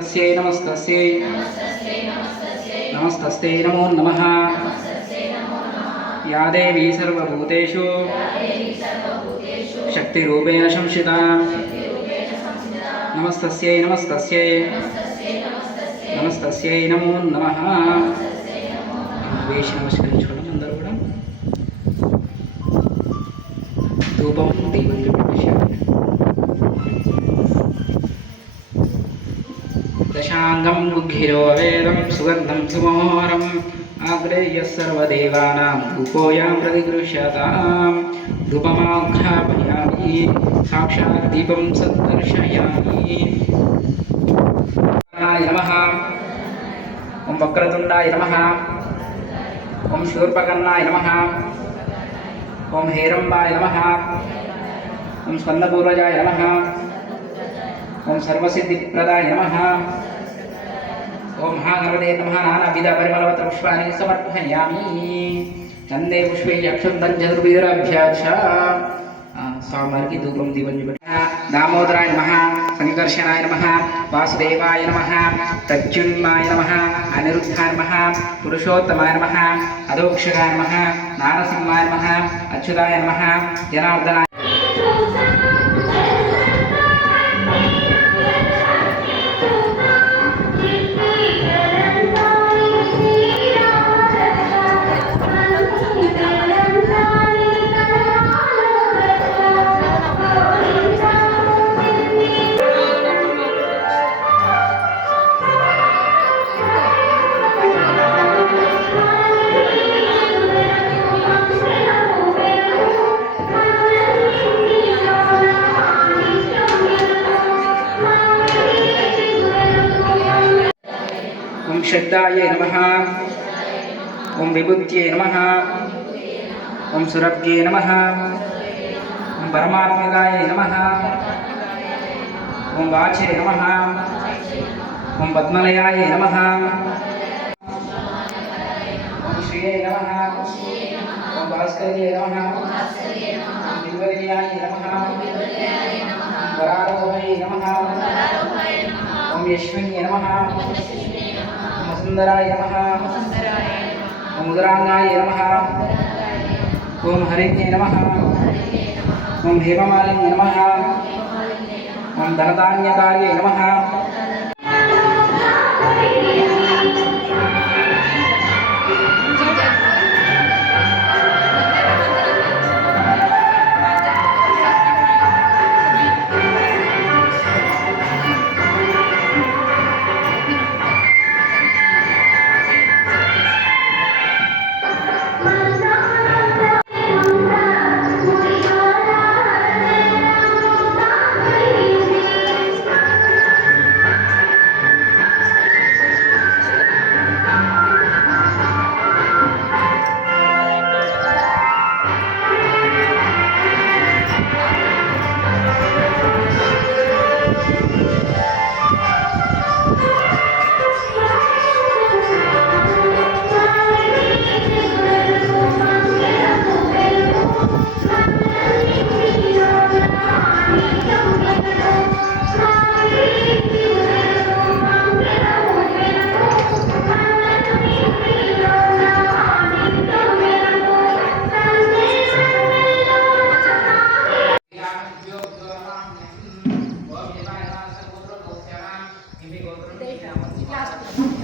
नमस्तस्यै नमस्तस्यै नमो नमः। या देवी सर्वभूतेषु शक्तिरूपेण संस्थिता नमस्तस्यै नमस्तस्यै नमस्तस्यै नमो नमः। వేసి నమస్కరించుకోవడం అందరూ కూడా ధూపం దీపం పెట్టేసేయాలి. దశాంగం గుగ్గిరో వేదం సుగంధం సుమోహరం ఆగ్రేయ సర్వదేవానాం ధూపోయాం ప్రతిగృహ్యతాం ధూపమాఘ్రాపయామి సాక్షాత్ దీపం సద్దర్శయామి. నమః. ఓం వక్రతుండాయ నమః. ఓం శూర్పకర్ణాయ నమః. ఓం హేరంబాయ నమః. ఓం స్కందపూర్వజాయ నమః. ఓం సర్వసిద్ధిప్రదాయ నమః. ఓం మహాగణపతే నమః. నానావిధ పరిమళపత్ర పుష్పాన్ని సమర్పయామి. చందే పుష్పే అక్షంతం చతుర్విధురభ్యాచ. స్వామివారికి ధూపం దీపం చూపెట్ట. దామోదరాయ నమః. సంకర్షణాయ నమః. వాసుదేవాయ నమః. ప్రత్యున్మాయ నమః. అనిరుద్ధాయ నమః. పురుషోత్తమాయ నమః. అధోక్షకాయ నమః. నారసింహాయ నమః. అచ్యుతాయ నమః. జనార్దనాయ శబ్దాయ నమః. ఓం విభూత్యై నమః. ఓం సురభ్యై నమః. ఓం పరమాత్మకాయ నమః. ఓం వాచే నమః. ఓం పద్మలయాయ నమః. ఓం శ్రీయై నమః. ఓం భాస్కర్యై నమః. ఓం దివ్యవినయాయ నమః. ఓం వరారోహై నమః. ఓం యశ్విన్యై నమః. సుందరాయ నమః. ఓం ఉదరాంగాయ నమః. ఓం హరిణ్యే నమః. ఓం హేమమాలిన్యే నమః. ఓం ధనధాన్యకార్యే నమః. Gracias.